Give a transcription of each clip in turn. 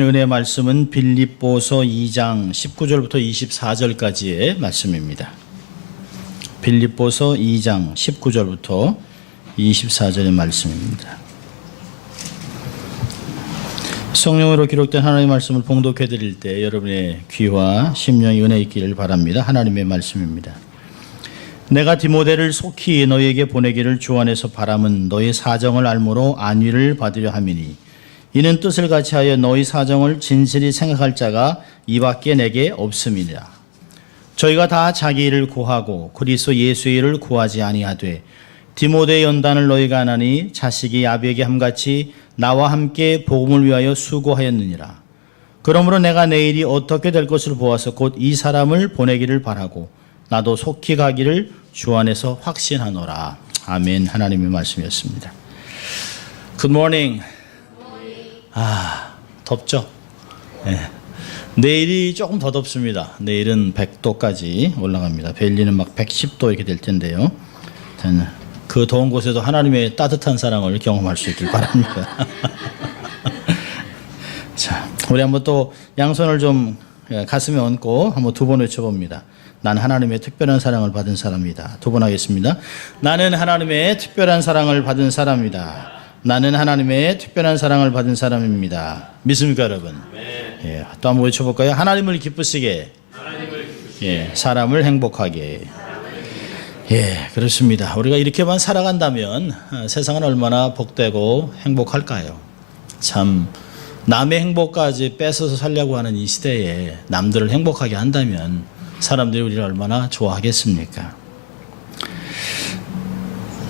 은혜의 말씀은 빌립보서 2장 19절부터 24절까지의 말씀입니다. 빌립보서 2장 19절부터 24절의 말씀입니다. 성령으로 기록된 하나님의 말씀을 봉독해 드릴 때 여러분의 귀와 심령이 은혜 있기를 바랍니다. 하나님의 말씀입니다. 내가 디모데를 속히 너희에게 보내기를 주 안에서 바람은 너희 사정을 알므로 안위를 받으려 함이니 이는 뜻을 같이 하여 너희 사정을 진실히 생각할 자가 이밖에 내게 없음이니라. 저희가 다 자기 일을 구하고 그리스도 예수의 일을 구하지 아니하되 디모데의 연단을 너희가 하나니 자식이 아비에게 함같이 나와 함께 복음을 위하여 수고하였느니라. 그러므로 내가 내일이 어떻게 될 것을 보아서 곧 이 사람을 보내기를 바라고 나도 속히 가기를 주 안에서 확신하노라. 아멘. 하나님의 말씀이었습니다. Good morning. 덥죠? 네. 내일이 조금 더 덥습니다. 내일은 100도까지 올라갑니다. 벨리는 막 110도 이렇게 될 텐데요. 그 더운 곳에도 하나님의 따뜻한 사랑을 경험할 수 있길 바랍니다. 자, 우리 한번 또 양손을 좀 가슴에 얹고 한번 두 번 외쳐봅니다. 난 하나님의 특별한 사랑을 받은 사람이다. 두 번 하겠습니다. 나는 하나님의 특별한 사랑을 받은 사람이다. 나는 하나님의 특별한 사랑을 받은 사람입니다. 믿습니까, 여러분? 예, 또 한번 외쳐볼까요? 하나님을 기쁘시게, 예, 사람을 행복하게. 예, 그렇습니다. 우리가 이렇게만 살아간다면 세상은 얼마나 복되고 행복할까요? 참, 남의 행복까지 뺏어서 살려고 하는 이 시대에 남들을 행복하게 한다면 사람들이 우리를 얼마나 좋아하겠습니까?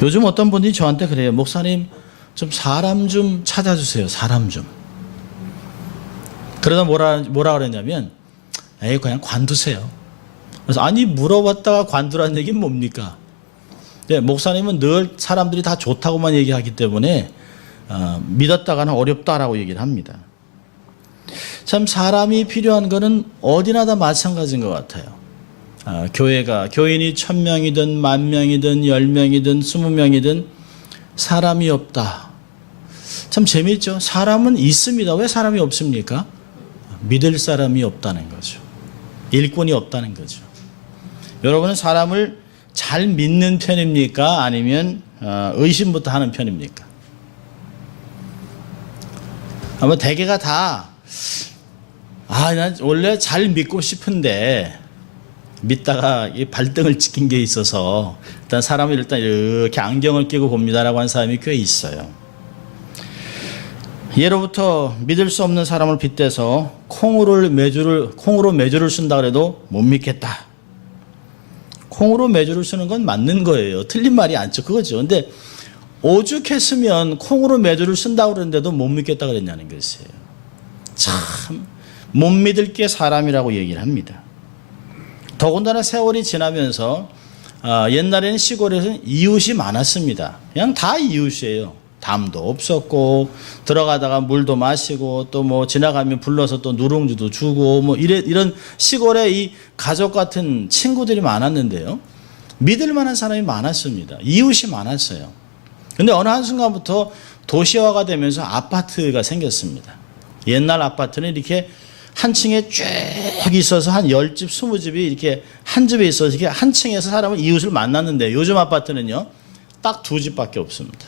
요즘 어떤 분들이 저한테 그래요. 목사님, 좀 사람 좀 찾아주세요. 사람 좀. 그러다 뭐라 그랬냐면, 그냥 관두세요. 그래서 아니 물어봤다가 관두라는 얘기는 뭡니까? 네, 목사님은 늘 사람들이 다 좋다고만 얘기하기 때문에 믿었다가는 어렵다라고 얘기를 합니다. 참 사람이 필요한 거는 어디나 다 마찬가지인 것 같아요. 교회가 교인이 1000명이든 10,000명이든 10명이든 20명이든 사람이 없다. 참 재미있죠. 사람은 있습니다. 왜 사람이 없습니까? 믿을 사람이 없다는 거죠. 일꾼이 없다는 거죠. 여러분은 사람을 잘 믿는 편입니까? 아니면 의심부터 하는 편입니까? 아마 대개가 다 난 원래 잘 믿고 싶은데 믿다가 이 발등을 찍힌 게 있어서 일단 사람을 일단 이렇게 안경을 끼고 봅니다라고 하는 사람이 꽤 있어요. 예로부터 믿을 수 없는 사람을 빗대서 콩으로 매주를 쓴다 그래도 못 믿겠다. 콩으로 매주를 쓰는 건 맞는 거예요. 틀린 말이 아니죠. 그거죠. 근데 오죽했으면 콩으로 매주를 쓴다고 그랬는데도 못 믿겠다 그랬냐는 것이에요. 참 못 믿을 게 사람이라고 얘기를 합니다. 더군다나 세월이 지나면서 옛날에는 시골에서는 이웃이 많았습니다. 그냥 다 이웃이에요. 담도 없었고 들어가다가 물도 마시고 또 뭐 지나가면 불러서 또 누룽지도 주고 뭐 이런 시골에 이 가족 같은 친구들이 많았는데요. 믿을 만한 사람이 많았습니다. 이웃이 많았어요. 근데 어느 한순간부터 도시화가 되면서 아파트가 생겼습니다. 옛날 아파트는 이렇게 한 층에 쭉 있어서 한 10집, 20집이 이렇게 한 집에 있어서 이렇게 한 층에서 사람은 이웃을 만났는데 요즘 아파트는요, 딱 2집밖에 없습니다.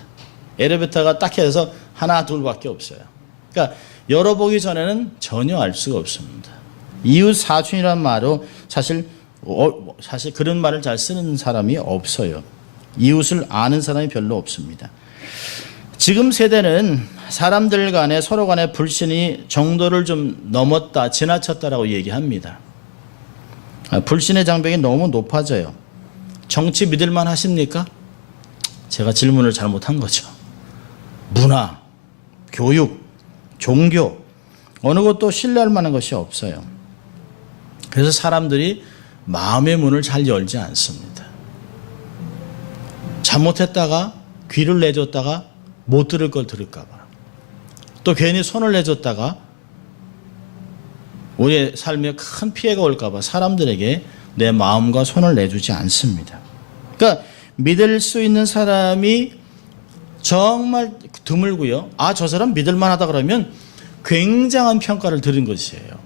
엘리베이터가 딱 해서 하나, 둘밖에 없어요. 그러니까 열어보기 전에는 전혀 알 수가 없습니다. 이웃 사촌이라는 말로 사실 그런 말을 잘 쓰는 사람이 없어요. 이웃을 아는 사람이 별로 없습니다. 지금 세대는 사람들 간에 서로 간의 불신이 정도를 좀 넘었다, 지나쳤다라고 얘기합니다. 불신의 장벽이 너무 높아져요. 정치 믿을만 하십니까? 제가 질문을 잘못한 거죠. 문화, 교육, 종교 어느 것도 신뢰할 만한 것이 없어요. 그래서 사람들이 마음의 문을 잘 열지 않습니다. 잘못했다가 귀를 내줬다가 못 들을 걸 들을까 봐. 또 괜히 손을 내줬다가 우리의 삶에 큰 피해가 올까 봐 사람들에게 내 마음과 손을 내주지 않습니다. 그러니까 믿을 수 있는 사람이 정말 드물고요. 저 사람 믿을 만하다 그러면 굉장한 평가를 들은 것이에요.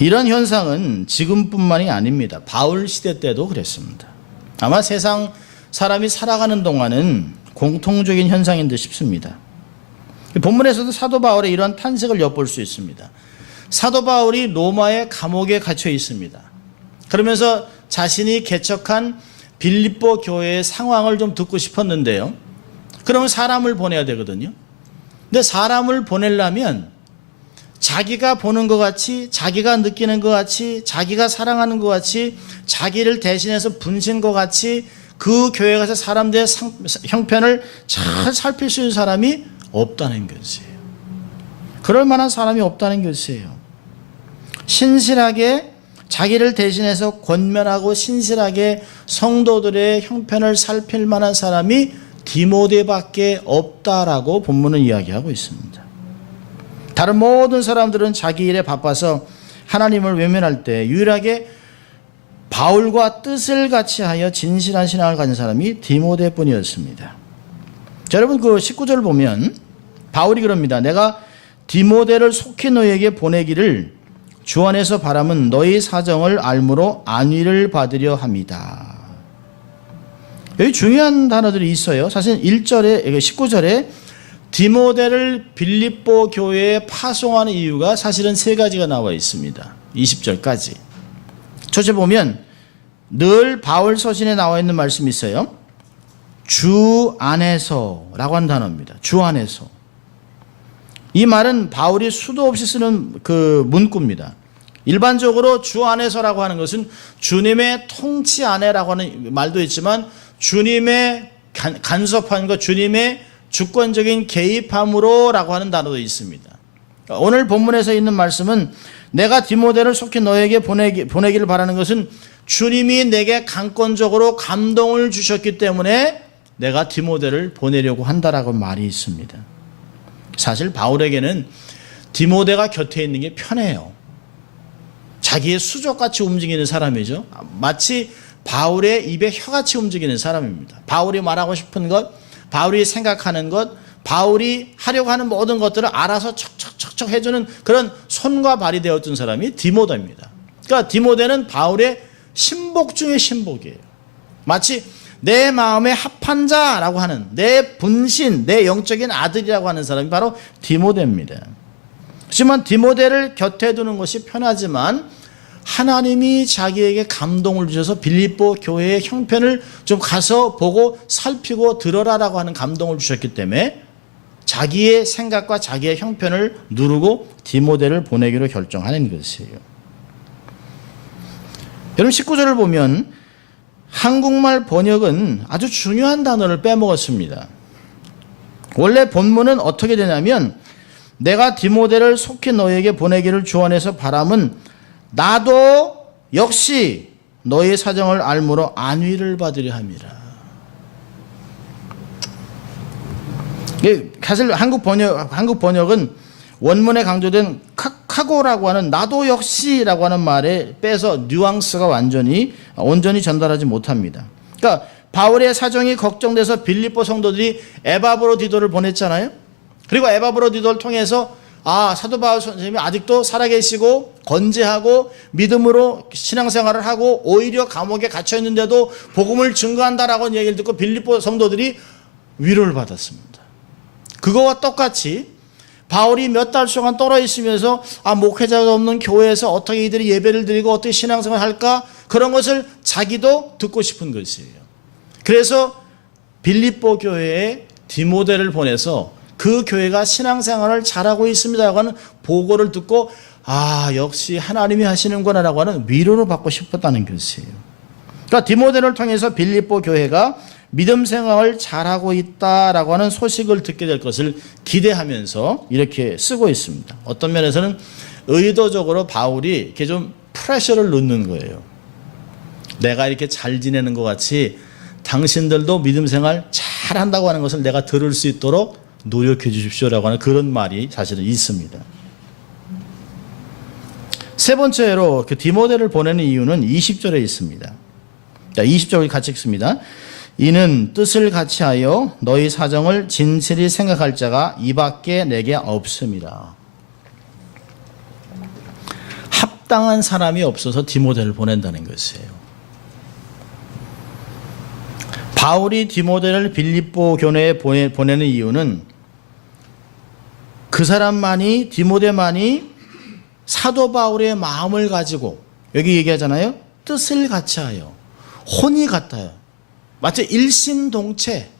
이런 현상은 지금뿐만이 아닙니다. 바울 시대 때도 그랬습니다. 아마 세상 사람이 살아가는 동안은 공통적인 현상인 듯 싶습니다. 본문에서도 사도 바울의 이런 탄식을 엿볼 수 있습니다. 사도 바울이 로마의 감옥에 갇혀 있습니다. 그러면서 자신이 개척한 빌립보 교회의 상황을 좀 듣고 싶었는데요. 그러면 사람을 보내야 되거든요. 근데 사람을 보내려면 자기가 보는 것 같이, 자기가 느끼는 것 같이, 자기가 사랑하는 것 같이, 자기를 대신해서 분신 것 같이 그 교회 가서 사람들의 형편을 잘 살필 수 있는 사람이 없다는 것이에요. 그럴 만한 사람이 없다는 것이에요. 신실하게 자기를 대신해서 권면하고 신실하게 성도들의 형편을 살필 만한 사람이 디모데밖에 없다라고 본문은 이야기하고 있습니다. 다른 모든 사람들은 자기 일에 바빠서 하나님을 외면할 때 유일하게 바울과 뜻을 같이 하여 진실한 신앙을 가진 사람이 디모데뿐이었습니다. 자, 여러분 그 19절을 보면 바울이 그럽니다. 내가 디모데를 속히 너희에게 보내기를 주 안에서 바람은 너희 사정을 알므로 안위를 받으려 함이다. 여기 중요한 단어들이 있어요. 사실 1절에 19절에 디모데를 빌립보 교회에 파송하는 이유가 사실은 세 가지가 나와 있습니다. 20절까지. 첫째 보면 늘 바울 서신에 나와 있는 말씀이 있어요. 주 안에서라고 하는 단어입니다. 주 안에서. 이 말은 바울이 수도 없이 쓰는 그 문구입니다. 일반적으로 주 안에서라고 하는 것은 주님의 통치 안에라고 하는 말도 있지만 주님의 간섭한 것, 주님의 주권적인 개입함으로라고 하는 단어도 있습니다. 오늘 본문에서 있는 말씀은 내가 디모데를 속히 너에게 보내기를 바라는 것은 주님이 내게 강권적으로 감동을 주셨기 때문에 내가 디모데를 보내려고 한다라고 말이 있습니다. 사실 바울에게는 디모데가 곁에 있는 게 편해요. 자기의 수족같이 움직이는 사람이죠. 마치 바울의 입에 혀같이 움직이는 사람입니다. 바울이 말하고 싶은 것, 바울이 생각하는 것, 바울이 하려고 하는 모든 것들을 알아서 척척척척 해주는 그런 손과 발이 되었던 사람이 디모데입니다. 그러니까 디모데는 바울의 신복 중의 신복이에요. 마치 내 마음에 합한 자라고 하는 내 분신, 내 영적인 아들이라고 하는 사람이 바로 디모데입니다. 하지만 디모데를 곁에 두는 것이 편하지만 하나님이 자기에게 감동을 주셔서 빌립보 교회의 형편을 좀 가서 보고 살피고 들어라라고 하는 감동을 주셨기 때문에 자기의 생각과 자기의 형편을 누르고 디모데를 보내기로 결정하는 것이에요. 여러분 19절을 보면 한국말 번역은 아주 중요한 단어를 빼먹었습니다. 원래 본문은 어떻게 되냐면 내가 디모데를 속히 너에게 보내기를 주 안에서 바람은 나도 역시 너의 사정을 알므로 안위를 받으려 함이라. 사실 한국 번역은 원문에 강조된 카고라고 하는 나도 역시라고 하는 말에 빼서 뉘앙스가 온전히 전달하지 못합니다. 그러니까 바울의 사정이 걱정돼서 빌립보 성도들이 에바브로디도를 보냈잖아요. 그리고 에바브로디도를 통해서 사도 바울 선생님이 아직도 살아계시고 건재하고 믿음으로 신앙생활을 하고 오히려 감옥에 갇혀 있는데도 복음을 증거한다라고 얘기를 듣고 빌립보 성도들이 위로를 받았습니다. 그거와 똑같이 바울이 몇 달 동안 떨어 있으면서 목회자가 없는 교회에서 어떻게 이들이 예배를 드리고 어떻게 신앙생활을 할까 그런 것을 자기도 듣고 싶은 것이에요. 그래서 빌립보 교회에 디모데를 보내서 그 교회가 신앙생활을 잘하고 있습니다라고 하는 보고를 듣고 역시 하나님이 하시는구나 라고 하는 위로를 받고 싶었다는 것이에요. 그러니까 디모데를 통해서 빌립보 교회가 믿음 생활을 잘하고 있다라고 하는 소식을 듣게 될 것을 기대하면서 이렇게 쓰고 있습니다. 어떤 면에서는 의도적으로 바울이 이렇게 좀 프레셔를 넣는 거예요. 내가 이렇게 잘 지내는 것 같이 당신들도 믿음 생활 잘한다고 하는 것을 내가 들을 수 있도록 노력해 주십시오라고 하는 그런 말이 사실은 있습니다. 세 번째로 그 디모데를 보내는 이유는 20절에 있습니다. 자, 20절 같이 읽습니다. 이는 뜻을 같이하여 너희 사정을 진실히 생각할 자가 이밖에 내게 없음이라. 합당한 사람이 없어서 디모데를 보낸다는 것이에요. 바울이 디모데를 빌립보 교내에 보내는 이유는 그 사람만이, 디모데만이 사도 바울의 마음을 가지고, 여기 얘기하잖아요. 뜻을 같이하여, 혼이 같아요. 마치 일심동체,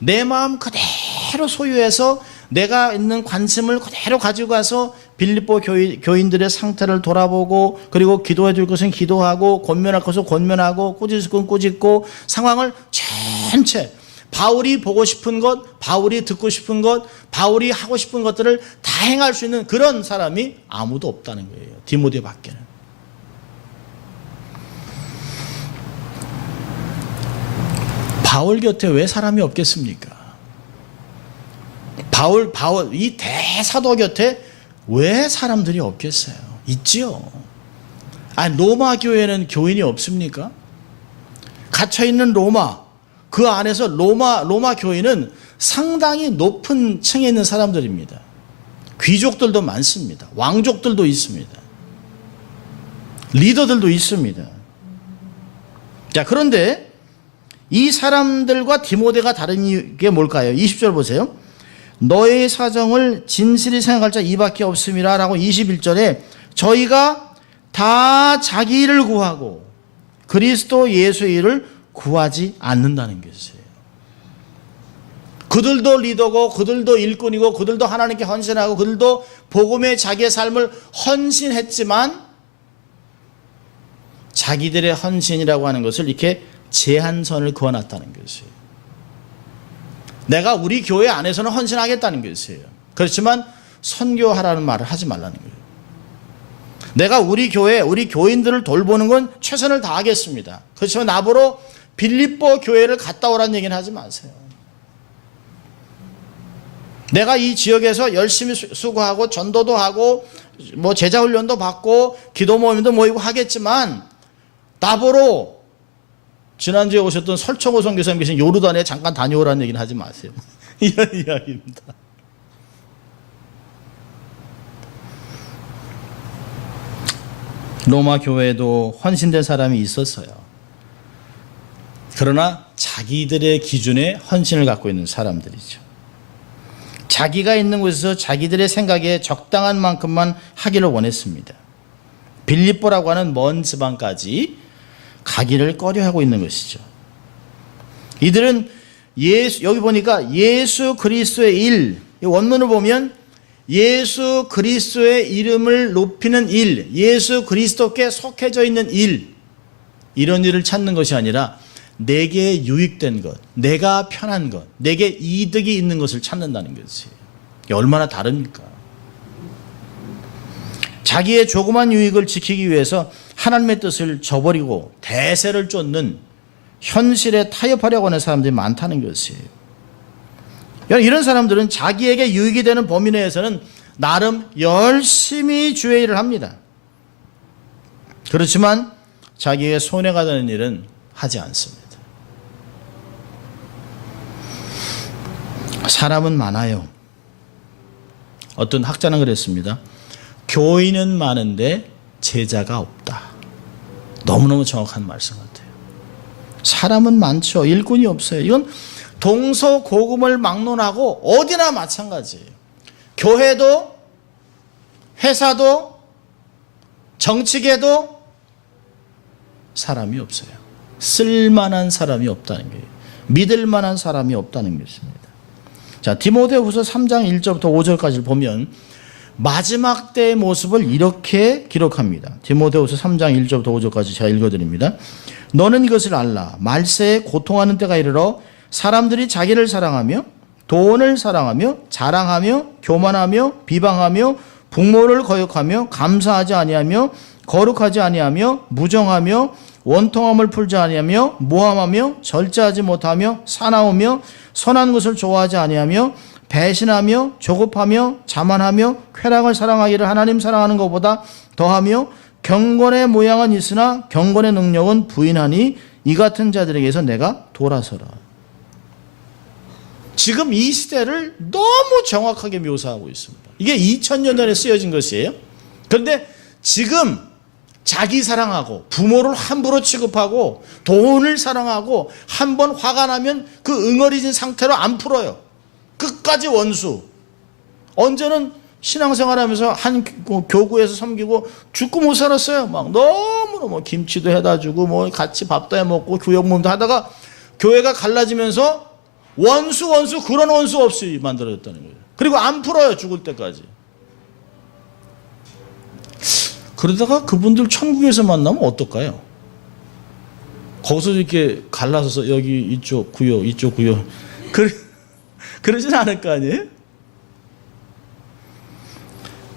내 마음 그대로 소유해서 내가 있는 관심을 그대로 가지고 가서 빌립보 교인들의 상태를 돌아보고, 그리고 기도해 줄 것은 기도하고, 권면할 것은 권면하고, 꾸짖을 것은 꾸짖고, 상황을 전체 바울이 보고 싶은 것, 바울이 듣고 싶은 것, 바울이 하고 싶은 것들을 다 행할 수 있는 그런 사람이 아무도 없다는 거예요. 디모데 밖에는. 바울 곁에 왜 사람이 없겠습니까? 바울 이 대사도 곁에 왜 사람들이 없겠어요? 있지요. 로마 교회는 교인이 없습니까? 갇혀있는 로마, 그 안에서 로마 교인은 상당히 높은 층에 있는 사람들입니다. 귀족들도 많습니다. 왕족들도 있습니다. 리더들도 있습니다. 자, 그런데 이 사람들과 디모데가 다른 게 뭘까요? 20절 보세요. 너의 사정을 진실히 생각할 자 이밖에 없음이라 라고 21절에 저희가 다 자기 일을 구하고 그리스도 예수의 일을 구하지 않는다는 것이에요. 그들도 리더고, 그들도 일꾼이고, 그들도 하나님께 헌신하고, 그들도 복음에 자기의 삶을 헌신했지만 자기들의 헌신이라고 하는 것을 이렇게 제한선을 그어놨다는 것이에요. 내가 우리 교회 안에서는 헌신하겠다는 것이에요. 그렇지만 선교하라는 말을 하지 말라는 거예요. 내가 우리 교회, 우리 교인들을 돌보는 건 최선을 다하겠습니다. 그렇지만 나보러 빌립보 교회를 갔다 오라는 얘기는 하지 마세요. 내가 이 지역에서 열심히 수고하고 전도도 하고 뭐 제자훈련도 받고 기도 모임도 모이고 하겠지만 나보러 지난주에 오셨던 설청호 선교사님 계신 요르단에 잠깐 다녀오라는 얘기는 하지 마세요. 이런 이야기입니다. 로마 교회에도 헌신된 사람이 있었어요. 그러나 자기들의 기준에 헌신을 갖고 있는 사람들이죠. 자기가 있는 곳에서 자기들의 생각에 적당한 만큼만 하기를 원했습니다. 빌립보라고 하는 먼 지방까지 가기를 꺼려하고 있는 것이죠. 이들은 여기 보니까 예수 그리스도의 일, 원문을 보면 예수 그리스도의 이름을 높이는 일, 예수 그리스도께 속해져 있는 일, 이런 일을 찾는 것이 아니라 내게 유익된 것, 내가 편한 것, 내게 이득이 있는 것을 찾는다는 것이에요. 이게 얼마나 다릅니까? 자기의 조그만 유익을 지키기 위해서 하나님의 뜻을 저버리고 대세를 쫓는 현실에 타협하려고 하는 사람들이 많다는 것이에요. 이런 사람들은 자기에게 유익이 되는 범위 내에서는 나름 열심히 주의 일을 합니다. 그렇지만 자기에게 손해가 되는 일은 하지 않습니다. 사람은 많아요. 어떤 학자는 그랬습니다. 교인은 많은데 제자가 없다. 너무너무 정확한 말씀 같아요. 사람은 많죠. 일꾼이 없어요. 이건 동서고금을 막론하고 어디나 마찬가지예요. 교회도, 회사도, 정치계도 사람이 없어요. 쓸만한 사람이 없다는 거예요. 믿을 만한 사람이 없다는 것입니다. 자, 디모데후서 3장 1절부터 5절까지 보면 마지막 때의 모습을 이렇게 기록합니다. 디모데후서 3장 1절부터 5절까지 제가 읽어드립니다. 너는 이것을 알라. 말세에 고통하는 때가 이르러 사람들이 자기를 사랑하며 돈을 사랑하며 자랑하며 교만하며 비방하며 부모를 거역하며 감사하지 아니하며 거룩하지 아니하며 무정하며 원통함을 풀지 아니하며 모함하며 절제하지 못하며 사나우며 선한 것을 좋아하지 아니하며 배신하며 조급하며 자만하며 쾌락을 사랑하기를 하나님 사랑하는 것보다 더하며 경건의 모양은 있으나 경건의 능력은 부인하니 이 같은 자들에게서 내가 돌아서라. 지금 이 시대를 너무 정확하게 묘사하고 있습니다. 이게 2000년 전에 쓰여진 것이에요. 그런데 지금 자기 사랑하고 부모를 함부로 취급하고 돈을 사랑하고 한번 화가 나면 그 응어리진 상태로 안 풀어요. 끝까지 원수. 언제는 신앙생활하면서 한 교구에서 섬기고 죽고 못 살았어요. 막 너무너무 뭐 김치도 해다 주고 뭐 같이 밥도 해 먹고 교역 모임도 하다가 교회가 갈라지면서 원수 그런 원수 없이 만들어졌다는 거예요. 그리고 안 풀어요. 죽을 때까지. 그러다가 그분들 천국에서 만나면 어떨까요? 거기서 이렇게 갈라서서 여기 이쪽 구역 이쪽 구역 그러진 않을 거 아니에요?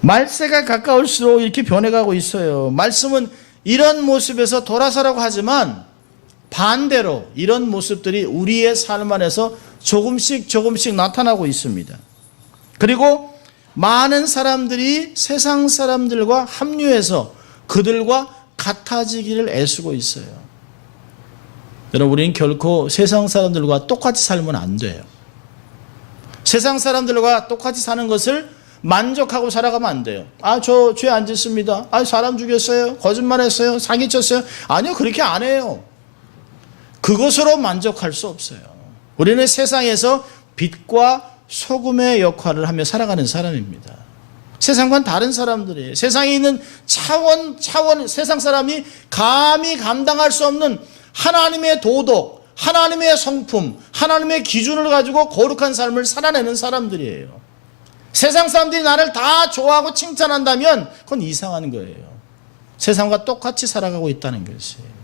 말세가 가까울수록 이렇게 변해가고 있어요. 말씀은 이런 모습에서 돌아서라고 하지만 반대로 이런 모습들이 우리의 삶 안에서 조금씩 나타나고 있습니다. 그리고 많은 사람들이 세상 사람들과 합류해서 그들과 같아지기를 애쓰고 있어요. 여러분, 우리는 결코 세상 사람들과 똑같이 살면 안 돼요. 세상 사람들과 똑같이 사는 것을 만족하고 살아가면 안 돼요. 아, 저 죄 안 짓습니다. 아, 사람 죽였어요. 거짓말했어요. 사기쳤어요. 아니요, 그렇게 안 해요. 그것으로 만족할 수 없어요. 우리는 세상에서 빛과 소금의 역할을 하며 살아가는 사람입니다. 세상과는 다른 사람들이에요. 세상에 있는 차원 세상 사람이 감히 감당할 수 없는 하나님의 도덕, 하나님의 성품, 하나님의 기준을 가지고 거룩한 삶을 살아내는 사람들이에요. 세상 사람들이 나를 다 좋아하고 칭찬한다면 그건 이상한 거예요. 세상과 똑같이 살아가고 있다는 것이에요.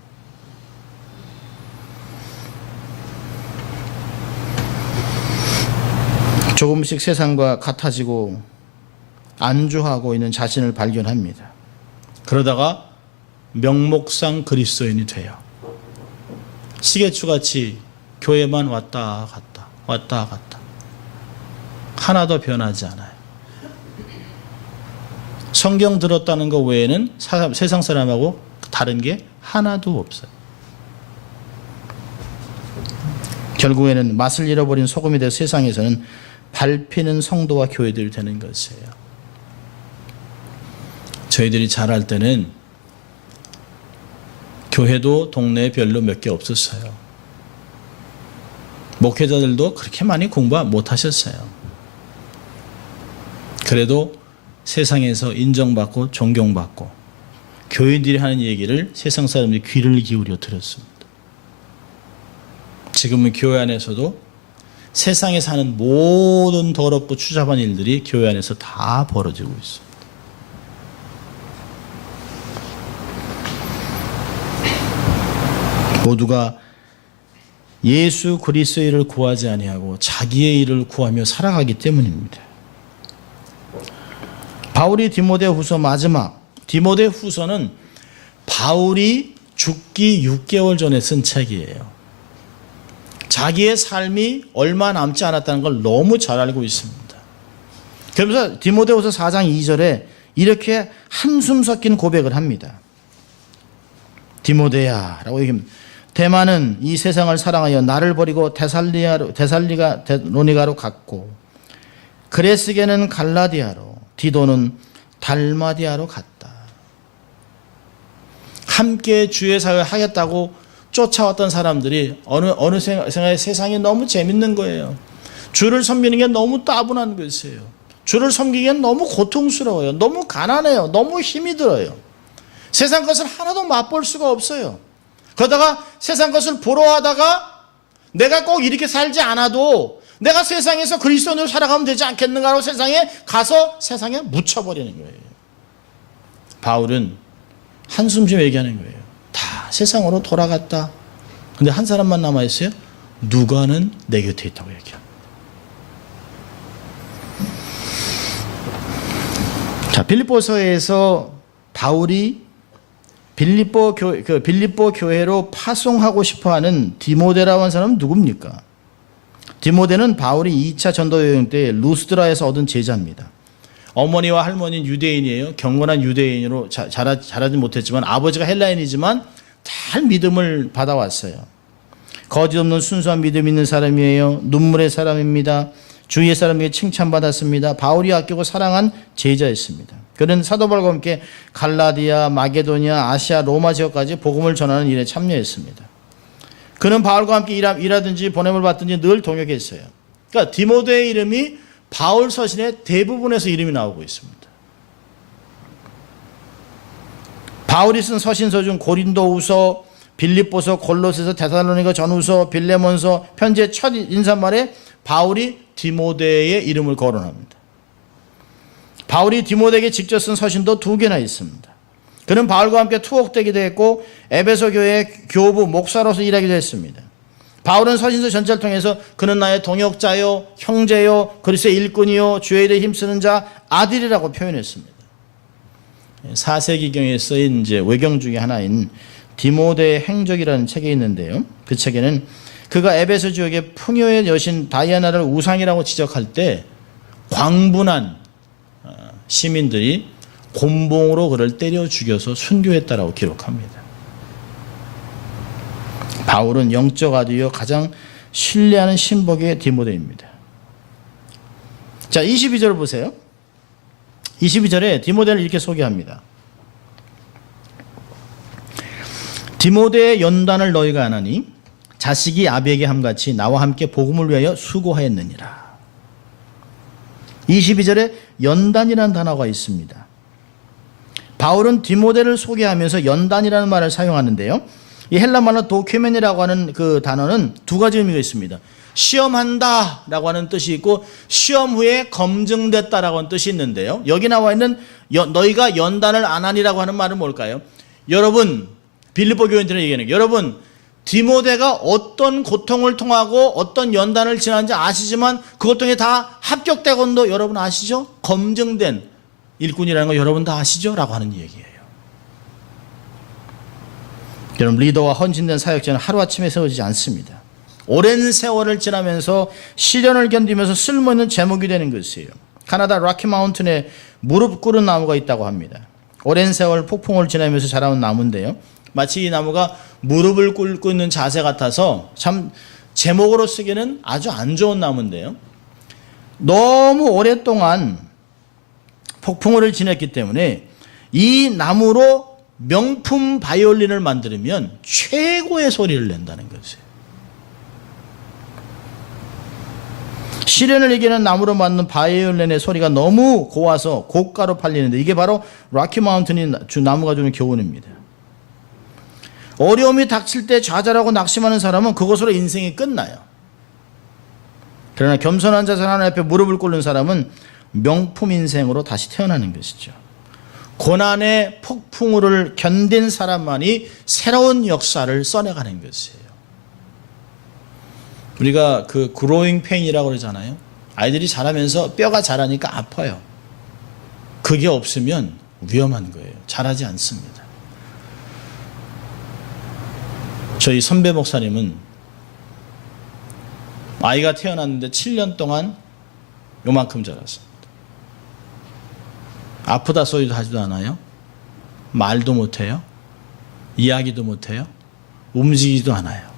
조금씩 세상과 같아지고 안주하고 있는 자신을 발견합니다. 그러다가 명목상 그리스도인이 돼요. 시계추같이 교회만 왔다 갔다 하나도 변하지 않아요. 성경 들었다는 것 외에는 세상 사람하고 다른 게 하나도 없어요. 결국에는 맛을 잃어버린 소금이 된 세상에서는 밟히는 성도와 교회들이 되는 것이에요. 저희들이 자랄 때는 교회도 동네에 별로 몇 개 없었어요. 목회자들도 그렇게 많이 공부 못 하셨어요. 그래도 세상에서 인정받고 존경받고 교인들이 하는 얘기를 세상 사람들이 귀를 기울여 들었습니다. 지금은 교회 안에서도 세상에 사는 모든 더럽고 추잡한 일들이 교회 안에서 다 벌어지고 있습니다. 모두가 예수 그리스도의 일을 구하지 아니하고 자기의 일을 구하며 살아가기 때문입니다. 바울이 디모데후서 마지막 디모데후서는 바울이 죽기 6개월 전에 쓴 책이에요. 자기의 삶이 얼마 남지 않았다는 걸 너무 잘 알고 있습니다. 그러면서 디모데후서 4장 2절에 이렇게 한숨 섞인 고백을 합니다. 디모데야 라고 얘기합니다. 대만은 이 세상을 사랑하여 나를 버리고 데살로니가로 갔고 그레스게는 갈라디아로 디도는 달마디아로 갔다. 함께 주의 사회 하겠다고 쫓아왔던 사람들이 어느 생각에 세상이 너무 재밌는 거예요. 주를 섬기는 게 너무 따분한 것이에요. 주를 섬기기엔 너무 고통스러워요. 너무 가난해요. 너무 힘이 들어요. 세상 것을 하나도 맛볼 수가 없어요. 그러다가 세상 것을 보러 하다가 내가 꼭 이렇게 살지 않아도 내가 세상에서 그리스도인으로 살아가면 되지 않겠는가 하고 세상에 가서 세상에 묻혀버리는 거예요. 바울은 한숨 좀 얘기하는 거예요. 다 세상으로 돌아갔다. 근데 한 사람만 남아있어요. 누가는 내 곁에 있다고 얘기합니다. 자, 빌립보서에서 바울이 빌립보 교회로 파송하고 싶어하는 디모데라고 하는 사람은 누굽니까? 디모데는 바울이 2차 전도 여행 때 루스드라에서 얻은 제자입니다. 어머니와 할머니는 유대인이에요. 경건한 유대인으로 자라지 못했지만 아버지가 헬라인이지만 잘 믿음을 받아왔어요. 거짓 없는 순수한 믿음 있는 사람이에요. 눈물의 사람입니다. 주위의 사람에게 칭찬받았습니다. 바울이 아끼고 사랑한 제자였습니다. 그는 사도 바울과 함께 갈라디아, 마게도니아, 아시아, 로마 지역까지 복음을 전하는 일에 참여했습니다. 그는 바울과 함께 일하든지 보냄을 받든지 늘 동역했어요. 그러니까 디모데의 이름이 바울 서신의 대부분에서 이름이 나오고 있습니다. 바울이 쓴 서신서 중 고린도후서, 빌립보서, 골로새서, 데살로니가 전후서, 빌레몬서, 편지의 첫 인사말에 바울이 디모데의 이름을 거론합니다. 바울이 디모데에게 직접 쓴 서신도 2개나 있습니다. 그는 바울과 함께 투옥되기도 했고 에베소 교회 교부 목사로서 일하기도 했습니다. 바울은 서신서 전체를 통해서 그는 나의 동역자요, 형제요, 그리스도의 일꾼이요, 주의 일에 힘쓰는 자, 아들이라고 표현했습니다. 4세기경에 쓰인 이제 외경 중에 하나인 디모데의 행적이라는 책이 있는데요. 그 책에는 그가 에베소 지역의 풍요의 여신 다이아나를 우상이라고 지적할 때 광분한 시민들이 곤봉으로 그를 때려 죽여서 순교했다라고 기록합니다. 바울은 영적 아들이요 가장 신뢰하는 신복의 디모데입니다. 자, 22절 보세요. 22절에 디모데를 이렇게 소개합니다. 디모데의 연단을 너희가 아나니 자식이 아비에게 함같이 나와 함께 복음을 위하여 수고하였느니라. 22절에 연단이라는 단어가 있습니다. 바울은 디모데를 소개하면서 연단이라는 말을 사용하는데요. 이 헬라말로 도큐멘이라고 하는 그 단어는 2가지 의미가 있습니다. 시험한다 라고 하는 뜻이 있고 시험 후에 검증됐다라고 하는 뜻이 있는데요. 여기 나와 있는 너희가 연단을 안 하니라고 하는 말은 뭘까요? 여러분, 빌립보 교인들은 얘기하는 거예요. 여러분, 디모데가 어떤 고통을 통하고 어떤 연단을 지났는지 아시지만 그 고통에 다 합격되건도 여러분 아시죠? 검증된 일꾼이라는 거 여러분 다 아시죠? 라고 하는 얘기예요. 여러분, 리더와 헌신된 사역자는 하루아침에 세워지지 않습니다. 오랜 세월을 지나면서 시련을 견디면서 쓸모있는 제목이 되는 것이에요. 카나다 락키 마운틴에 무릎 꿇은 나무가 있다고 합니다. 오랜 세월 폭풍을 지나면서 자라온 나무인데요. 마치 이 나무가 무릎을 꿇고 있는 자세 같아서 참 제목으로 쓰기는 아주 안 좋은 나무인데요. 너무 오랫동안 폭풍우를 지냈기 때문에 이 나무로 명품 바이올린을 만들면 최고의 소리를 낸다는 것이에요. 시련을 이기는 나무로 만든 바이올린의 소리가 너무 고와서 고가로 팔리는데 이게 바로 락키 마운틴이 나무가 주는 교훈입니다. 어려움이 닥칠 때 좌절하고 낙심하는 사람은 그것으로 인생이 끝나요. 그러나 겸손한 자세 하나님 앞에 무릎을 꿇는 사람은 명품 인생으로 다시 태어나는 것이죠. 고난의 폭풍우를 견딘 사람만이 새로운 역사를 써내가는 것이에요. 우리가 그 그로잉 페인이라고 그러잖아요. 아이들이 자라면서 뼈가 자라니까 아파요. 그게 없으면 위험한 거예요. 자라지 않습니다. 저희 선배 목사님은 아이가 태어났는데 7년 동안 요만큼 자랐습니다. 아프다 소리도 하지도 않아요. 말도 못해요. 이야기도 못해요. 움직이지도 않아요.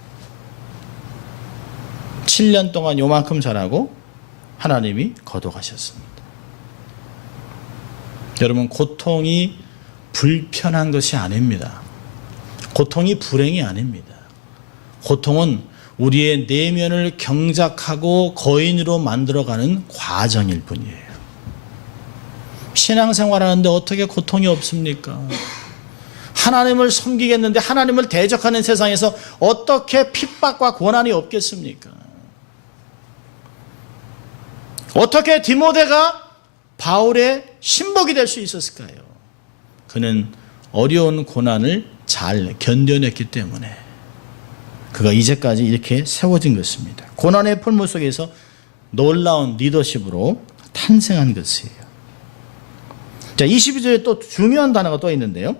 7년 동안 요만큼 자라고 하나님이 거둬가셨습니다. 여러분, 고통이 불편한 것이 아닙니다. 고통이 불행이 아닙니다. 고통은 우리의 내면을 경작하고 거인으로 만들어가는 과정일 뿐이에요. 신앙생활하는데 어떻게 고통이 없습니까? 하나님을 섬기겠는데 하나님을 대적하는 세상에서 어떻게 핍박과 고난이 없겠습니까? 어떻게 디모데가 바울의 신복이 될 수 있었을까요? 그는 어려운 고난을 잘 견뎌냈기 때문에 그가 이제까지 이렇게 세워진 것입니다. 고난의 풀무 속에서 놀라운 리더십으로 탄생한 것이에요. 자, 22절에 또 중요한 단어가 또 있는데요.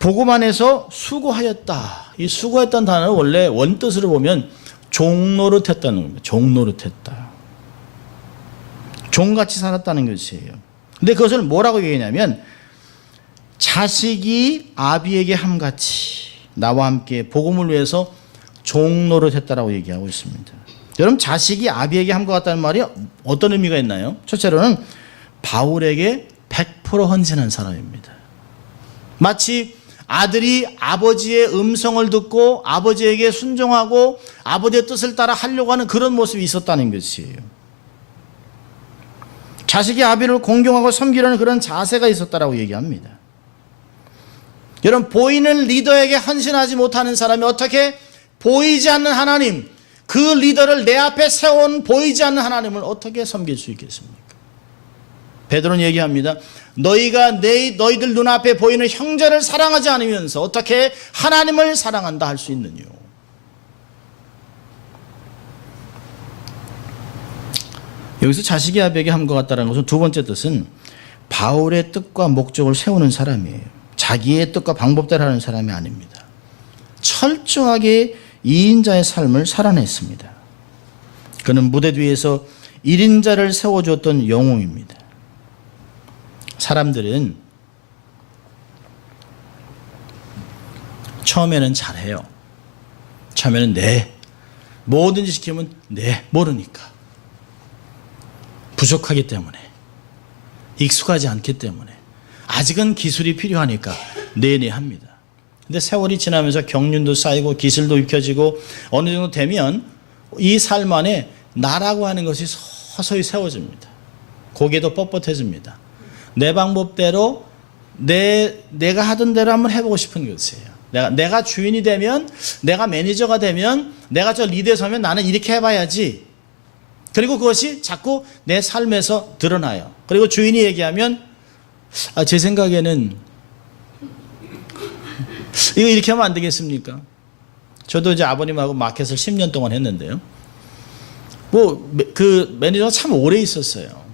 복음 안에서 수고하였다. 이 수고했다는 단어는 원래 원뜻으로 보면 종노릇했다는 겁니다. 종노릇했다. 종같이 살았다는 것이에요. 근데 그것을 뭐라고 얘기하냐면 자식이 아비에게 함같이 나와 함께 복음을 위해서 종노릇 했다라고 얘기하고 있습니다. 여러분, 자식이 아비에게 함과 같다는 말이 어떤 의미가 있나요? 첫째로는 바울에게 100% 헌신한 사람입니다. 마치 아들이 아버지의 음성을 듣고 아버지에게 순종하고 아버지의 뜻을 따라 하려고 하는 그런 모습이 있었다는 것이에요. 자식이 아비를 공경하고 섬기려는 그런 자세가 있었다라고 얘기합니다. 여러분, 보이는 리더에게 헌신하지 못하는 사람이 어떻게 보이지 않는 하나님, 그 리더를 내 앞에 세운 보이지 않는 하나님을 어떻게 섬길 수 있겠습니까? 베드로는 얘기합니다. 너희가 너희들 눈앞에 보이는 형제를 사랑하지 않으면서 어떻게 하나님을 사랑한다 할 수 있느냐. 여기서 자식이 아비에게 함과 같다는 것은 두 번째 뜻은 바울의 뜻과 목적을 세우는 사람이에요. 자기의 뜻과 방법대로 하는 사람이 아닙니다. 철저하게 2인자의 삶을 살아냈습니다. 그는 무대 뒤에서 1인자를 세워주었던 영웅입니다. 사람들은 처음에는 잘해요. 처음에는 네, 뭐든지 시키면 네, 모르니까. 부족하기 때문에, 익숙하지 않기 때문에, 아직은 기술이 필요하니까 네네 합니다. 근데 세월이 지나면서 경륜도 쌓이고 기술도 익혀지고 어느 정도 되면 이 삶 안에 나라고 하는 것이 서서히 세워집니다. 고개도 뻣뻣해집니다. 내 방법대로 내가 하던 대로 한번 해보고 싶은 것이에요. 내가 주인이 되면, 내가 매니저가 되면, 내가 저 리드에 서면 나는 이렇게 해봐야지. 그리고 그것이 자꾸 내 삶에서 드러나요. 그리고 주인이 얘기하면 제 생각에는 이거 이렇게 하면 안 되겠습니까? 저도 이제 아버님하고 마켓을 10년 동안 했는데요. 그 매니저가 참 오래 있었어요.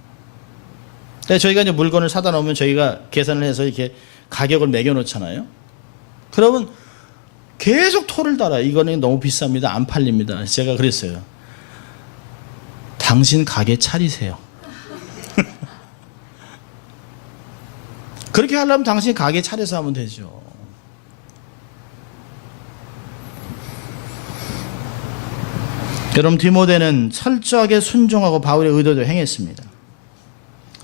저희가 이제 물건을 사다 놓으면 저희가 계산을 해서 이렇게 가격을 매겨 놓잖아요. 그러면 계속 토를 달아요. 이거는 너무 비쌉니다. 안 팔립니다. 제가 그랬어요. 당신 가게 차리세요. 그렇게 하려면 당신이 가게 차려서 하면 되죠. 여러분, 디모데는 철저하게 순종하고 바울의 의도대로 행했습니다.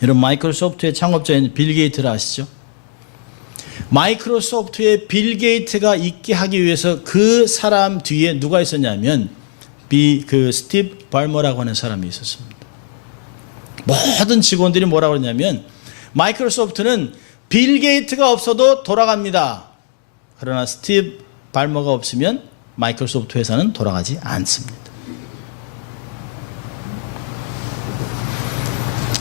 여러분, 마이크로소프트의 창업자인 빌 게이트를 아시죠? 마이크로소프트의 빌 게이트가 있게 하기 위해서 그 사람 뒤에 누가 있었냐면 스티브 발머라고 하는 사람이 있었습니다. 모든 직원들이 뭐라고 그러냐면 마이크로소프트는 빌 게이트가 없어도 돌아갑니다. 그러나 스티브 발머가 없으면 마이크로소프트 회사는 돌아가지 않습니다.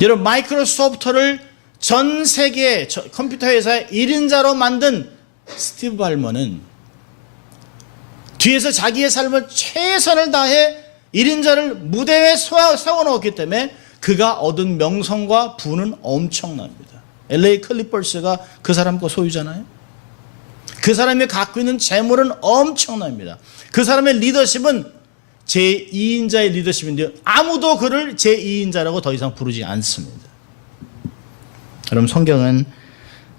여러분, 마이크로소프트를 전 세계 컴퓨터 회사의 1인자로 만든 스티브 발머는 뒤에서 자기의 삶을 최선을 다해 1인자를 무대에 세워놓았기 때문에 그가 얻은 명성과 부는 엄청납니다. LA 클리퍼스가 그 사람 거 소유잖아요. 그 사람이 갖고 있는 재물은 엄청납니다. 그 사람의 리더십은 제2인자의 리더십인데요. 아무도 그를 제2인자라고 더 이상 부르지 않습니다. 여러분, 성경은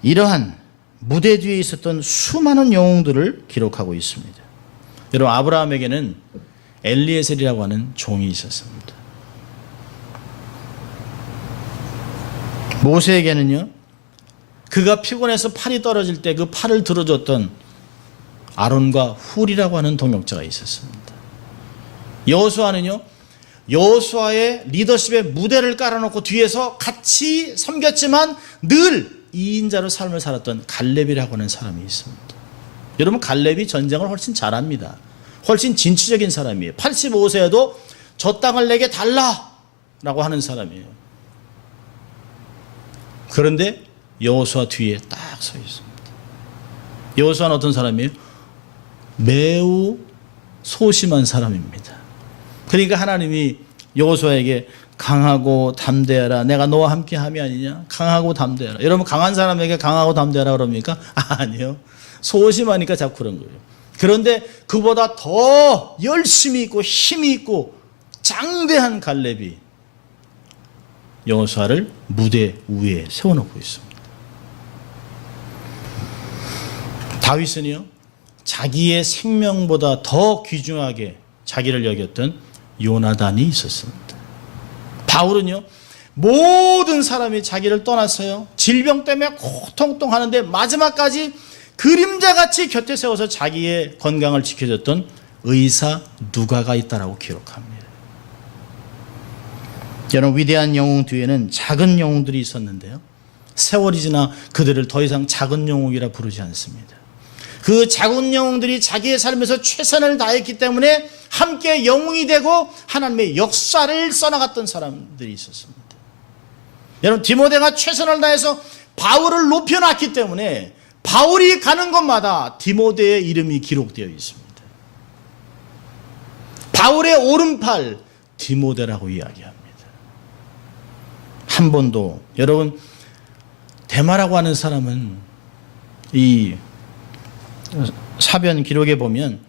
이러한 무대 뒤에 있었던 수많은 영웅들을 기록하고 있습니다. 여러분, 아브라함에게는 엘리에셀이라고 하는 종이 있었습니다. 모세에게는요, 그가 피곤해서 팔이 떨어질 때 그 팔을 들어줬던 아론과 훌이라고 하는 동역자가 있었습니다. 여호수아는요, 여호수아의 리더십의 무대를 깔아놓고 뒤에서 같이 섬겼지만 늘 2인자로 삶을 살았던 갈렙이라고 하는 사람이 있습니다. 여러분, 갈렙이 전쟁을 훨씬 잘합니다. 훨씬 진취적인 사람이에요. 85세에도 저 땅을 내게 달라라고 하는 사람이에요. 그런데 여호수아 뒤에 딱 서 있습니다. 여호수아는 어떤 사람이에요? 매우 소심한 사람입니다. 그러니까 하나님이 여호수아에게 강하고 담대하라, 내가 너와 함께함이 아니냐. 강하고 담대하라. 여러분, 강한 사람에게 강하고 담대하라 그럽니까? 아니요. 소심하니까 자꾸 그런 거예요. 그런데 그보다 더 열심히 있고 힘이 있고 장대한 갈렙이 여호수아를 무대 위에 세워놓고 있습니다. 다윗은요, 자기의 생명보다 더 귀중하게 자기를 여겼던 요나단이 있었습니다. 바울은요, 모든 사람이 자기를 떠났어요. 질병 때문에 고통하는데 마지막까지 그림자같이 곁에 세워서 자기의 건강을 지켜줬던 의사 누가가 있다라고 기록합니다. 여러분, 위대한 영웅 뒤에는 작은 영웅들이 있었는데요, 세월이 지나 그들을 더 이상 작은 영웅이라 부르지 않습니다. 그 작은 영웅들이 자기의 삶에서 최선을 다했기 때문에 함께 영웅이 되고 하나님의 역사를 써나갔던 사람들이 있었습니다. 여러분, 디모데가 최선을 다해서 바울을 높여놨기 때문에 바울이 가는 곳마다 디모데의 이름이 기록되어 있습니다. 바울의 오른팔 디모데라고 이야기합니다. 한 번도, 여러분, 데마라고 하는 사람은 이 사변 기록에 보면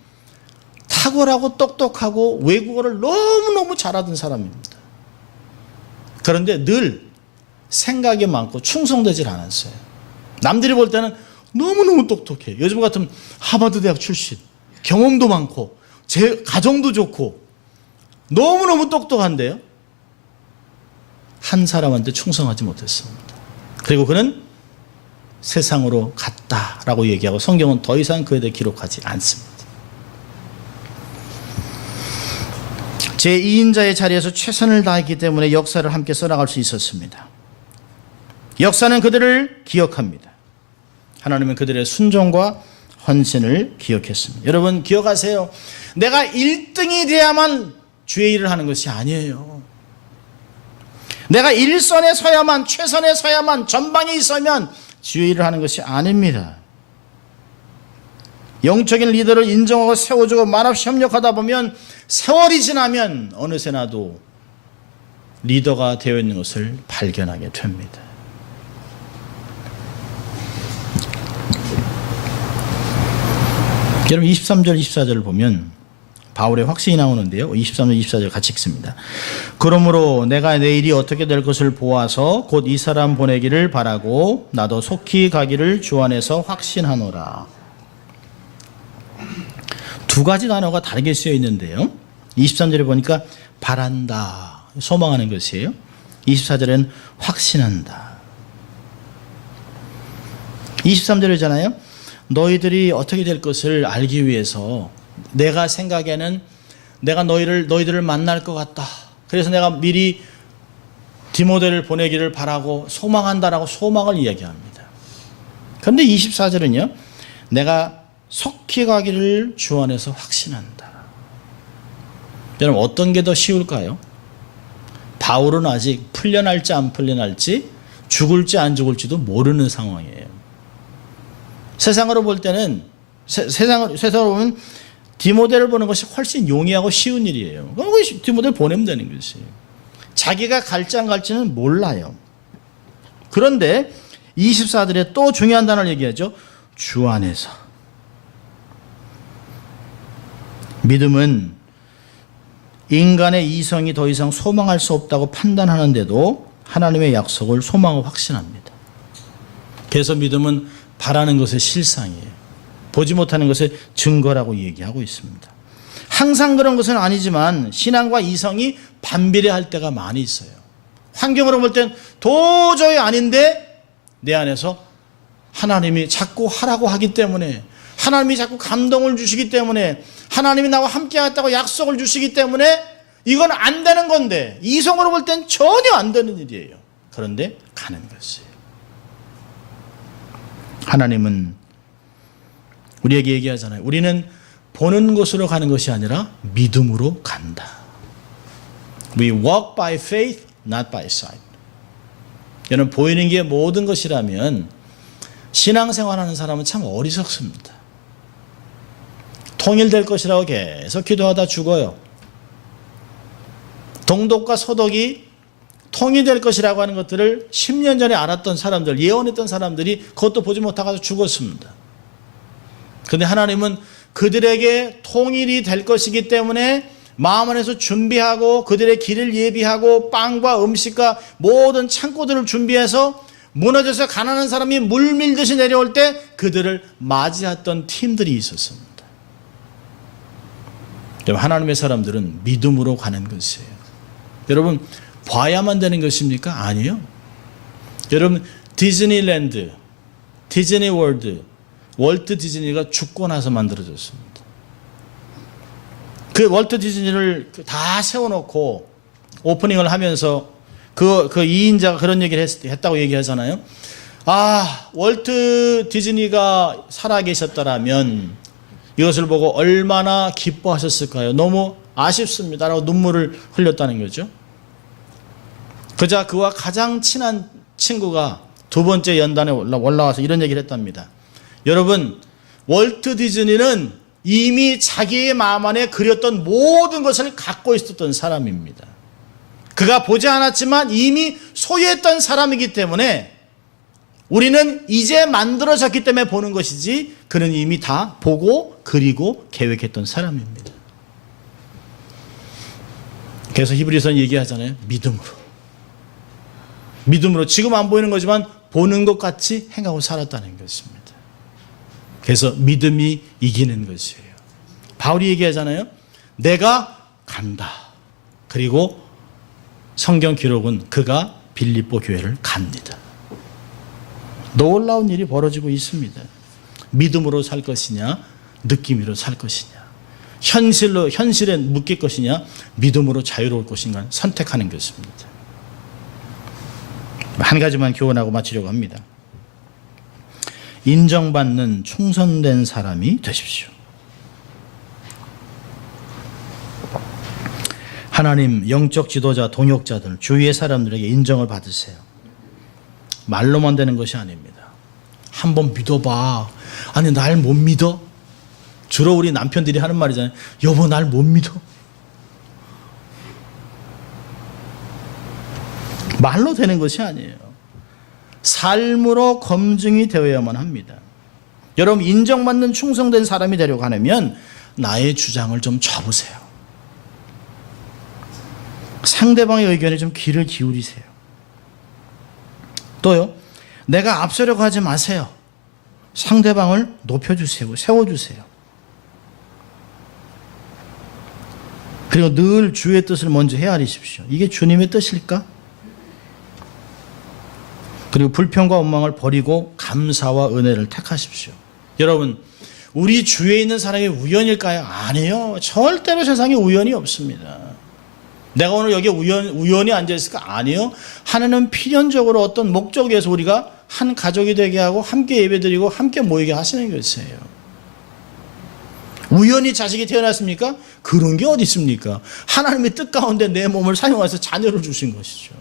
탁월하고 똑똑하고 외국어를 너무너무 잘하던 사람입니다. 그런데 늘 생각이 많고 충성되질 않았어요. 남들이 볼 때는 너무너무 똑똑해. 요즘 같으면 하버드 대학 출신, 경험도 많고 제 가정도 좋고 너무너무 똑똑한데요, 한 사람한테 충성하지 못했습니다. 그리고 그는 세상으로 갔다라고 얘기하고 성경은 더 이상 그에 대해 기록하지 않습니다. 제2인자의 자리에서 최선을 다했기 때문에 역사를 함께 써나갈 수 있었습니다. 역사는 그들을 기억합니다. 하나님은 그들의 순종과 헌신을 기억했습니다. 여러분, 기억하세요. 내가 1등이 돼야만 주의 일을 하는 것이 아니에요. 내가 일선에 서야만, 최선에 서야만, 전방에 있으면 주의 일을 하는 것이 아닙니다. 영적인 리더를 인정하고 세워주고 말없이 협력하다 보면 세월이 지나면 어느새 나도 리더가 되어 있는 것을 발견하게 됩니다. 여러분, 23절 24절을 보면 바울의 확신이 나오는데요, 23절 24절 같이 읽습니다. 그러므로 내가 내일이 어떻게 될 것을 보아서 곧 이 사람 보내기를 바라고 나도 속히 가기를 주 안에서 확신하노라. 두 가지 단어가 다르게 쓰여 있는데요, 23절에 보니까 바란다, 소망하는 것이에요. 24절에는 확신한다. 23절이잖아요. 너희들이 어떻게 될 것을 알기 위해서 내가 생각에는 내가 너희들을 만날 것 같다. 그래서 내가 미리 디모데를 보내기를 바라고 소망한다라고 소망을 이야기합니다. 그런데 24절은요, 내가 속히 가기를 주 안에서 확신한다. 여러분, 어떤 게 더 쉬울까요? 바울은 아직 풀려날지 안 풀려날지, 죽을지 안 죽을지도 모르는 상황이에요. 세상으로 볼 때는, 세상으로 보면 디모데를 보는 것이 훨씬 용이하고 쉬운 일이에요. 그럼 디모데를 보내면 되는 것이에요. 자기가 갈지 안 갈지는 몰라요. 그런데 24절에 또 중요한 단어를 얘기하죠. 주 안에서. 믿음은 인간의 이성이 더 이상 소망할 수 없다고 판단하는데도 하나님의 약속을 소망하고 확신합니다. 그래서 믿음은 바라는 것의 실상이에요. 보지 못하는 것의 증거라고 얘기하고 있습니다. 항상 그런 것은 아니지만 신앙과 이성이 반비례할 때가 많이 있어요. 환경으로 볼 땐 도저히 아닌데 내 안에서 하나님이 자꾸 하라고 하기 때문에, 하나님이 자꾸 감동을 주시기 때문에, 하나님이 나와 함께 하겠다고 약속을 주시기 때문에 이건 안 되는 건데, 이성으로 볼 땐 전혀 안 되는 일이에요. 그런데 가는 것이에요. 하나님은 우리에게 얘기하잖아요. 우리는 보는 곳으로 가는 것이 아니라 믿음으로 간다. We walk by faith, not by sight. 여러분, 보이는 게 모든 것이라면 신앙생활하는 사람은 참 어리석습니다. 통일될 것이라고 계속 기도하다 죽어요. 동독과 서독이 통일될 것이라고 하는 것들을 10년 전에 알았던 사람들, 예언했던 사람들이 그것도 보지 못하고 죽었습니다. 그런데 하나님은 그들에게 통일이 될 것이기 때문에 마음 안에서 준비하고 그들의 길을 예비하고 빵과 음식과 모든 창고들을 준비해서 무너져서 가난한 사람이 물밀듯이 내려올 때 그들을 맞이했던 팀들이 있었습니다. 하나님의 사람들은 믿음으로 가는 것이에요. 여러분, 봐야만 되는 것입니까? 아니요. 여러분, 디즈니랜드, 디즈니월드, 월트 디즈니가 죽고 나서 만들어졌습니다. 그 월트 디즈니를 다 세워놓고 오프닝을 하면서 그 2인자가 그런 얘기를 했다고 얘기하잖아요. 아, 월트 디즈니가 살아계셨더라면 이것을 보고 얼마나 기뻐하셨을까요? 너무 아쉽습니다. 라고 눈물을 흘렸다는 거죠. 그자 그와 가장 친한 친구가 두 번째 연단에 올라와서 이런 얘기를 했답니다. 여러분, 월트 디즈니는 이미 자기의 마음 안에 그렸던 모든 것을 갖고 있었던 사람입니다. 그가 보지 않았지만 이미 소유했던 사람이기 때문에 우리는 이제 만들어졌기 때문에 보는 것이지 그는 이미 다 보고 그리고 계획했던 사람입니다. 그래서 히브리서는 얘기하잖아요. 믿음으로 지금 안 보이는 거지만 보는 것 같이 행하고 살았다는 것입니다. 그래서 믿음이 이기는 것이에요. 바울이 얘기하잖아요. 내가 간다. 그리고 성경 기록은 그가 빌립보 교회를 갑니다. 놀라운 일이 벌어지고 있습니다. 믿음으로 살 것이냐, 느낌으로 살 것이냐, 현실에 묶일 것이냐, 믿음으로 자유로울 것인가 선택하는 것입니다. 한 가지만 교훈하고 마치려고 합니다. 인정받는 충성된 사람이 되십시오. 하나님 영적 지도자, 동역자들, 주위의 사람들에게 인정을 받으세요. 말로만 되는 것이 아닙니다. 한번 믿어봐. 아니, 날 못 믿어? 주로 우리 남편들이 하는 말이잖아요. 여보, 날 못 믿어? 말로 되는 것이 아니에요. 삶으로 검증이 되어야만 합니다. 여러분, 인정받는 충성된 사람이 되려고 하려면 나의 주장을 좀 접으세요. 상대방의 의견에 좀 귀를 기울이세요. 또요, 내가 앞서려고 하지 마세요. 상대방을 높여주세요. 세워주세요. 그리고 늘 주의 뜻을 먼저 헤아리십시오. 이게 주님의 뜻일까? 그리고 불평과 원망을 버리고 감사와 은혜를 택하십시오. 여러분, 우리 주위에 있는 사람이 우연일까요? 아니에요. 절대로 세상에 우연이 없습니다. 내가 오늘 여기에 우연히 앉아있을까? 아니요. 하나님은 필연적으로 어떤 목적에 의해서 우리가 한 가족이 되게 하고 함께 예배드리고 함께 모이게 하시는 것이에요. 우연히 자식이 태어났습니까? 그런 게 어디 있습니까? 하나님의 뜻 가운데 내 몸을 사용해서 자녀를 주신 것이죠.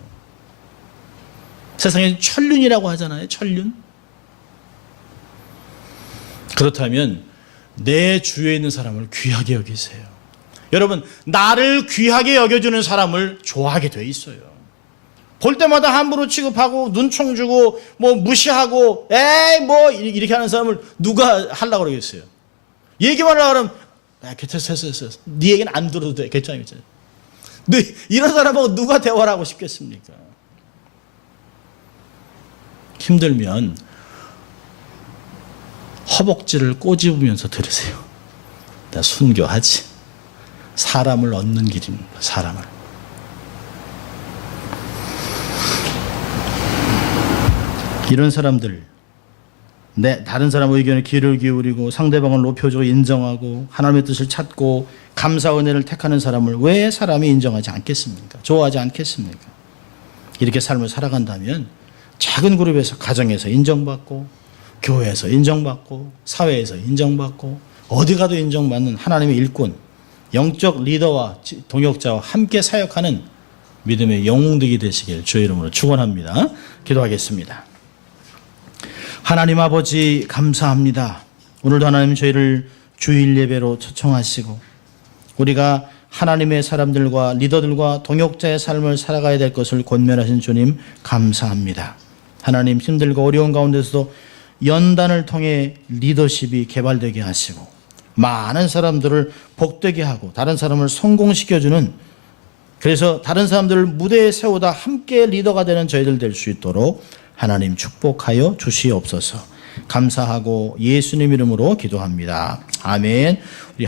세상에 천륜이라고 하잖아요. 천륜. 그렇다면 내 주위에 있는 사람을 귀하게 여기세요. 여러분, 나를 귀하게 여겨주는 사람을 좋아하게 돼 있어요. 볼 때마다 함부로 취급하고 눈총 주고 뭐 무시하고 에이 뭐 이렇게 하는 사람을 누가 하려고 그러겠어요. 얘기만 하려고 그러면 됐어. 네 얘기는 안 들어도 돼. 괜찮아요. 이런 사람하고 누가 대화를 하고 싶겠습니까? 힘들면 허벅지를 꼬집으면서 들으세요. 나 순교하지. 사람을 얻는 길입니다. 사람을. 이런 사람들, 다른 사람의 의견에 귀를 기울이고 상대방을 높여주고 인정하고 하나님의 뜻을 찾고 감사 은혜를 택하는 사람을 왜 사람이 인정하지 않겠습니까? 좋아하지 않겠습니까? 이렇게 삶을 살아간다면 작은 그룹에서, 가정에서 인정받고 교회에서 인정받고 사회에서 인정받고 어디 가도 인정받는 하나님의 일꾼, 영적 리더와 동역자와 함께 사역하는 믿음의 영웅들이 되시길 주의 이름으로 축원합니다. 기도하겠습니다. 하나님 아버지 감사합니다. 오늘도 하나님 저희를 주일 예배로 초청하시고 우리가 하나님의 사람들과 리더들과 동역자의 삶을 살아가야 될 것을 권면하신 주님 감사합니다. 하나님, 힘들고 어려운 가운데서도 연단을 통해 리더십이 개발되게 하시고 많은 사람들을 복되게 하고 다른 사람을 성공시켜주는, 그래서 다른 사람들을 무대에 세우다 함께 리더가 되는 저희들 될 수 있도록 하나님 축복하여 주시옵소서. 감사하고 예수님 이름으로 기도합니다. 아멘. 우리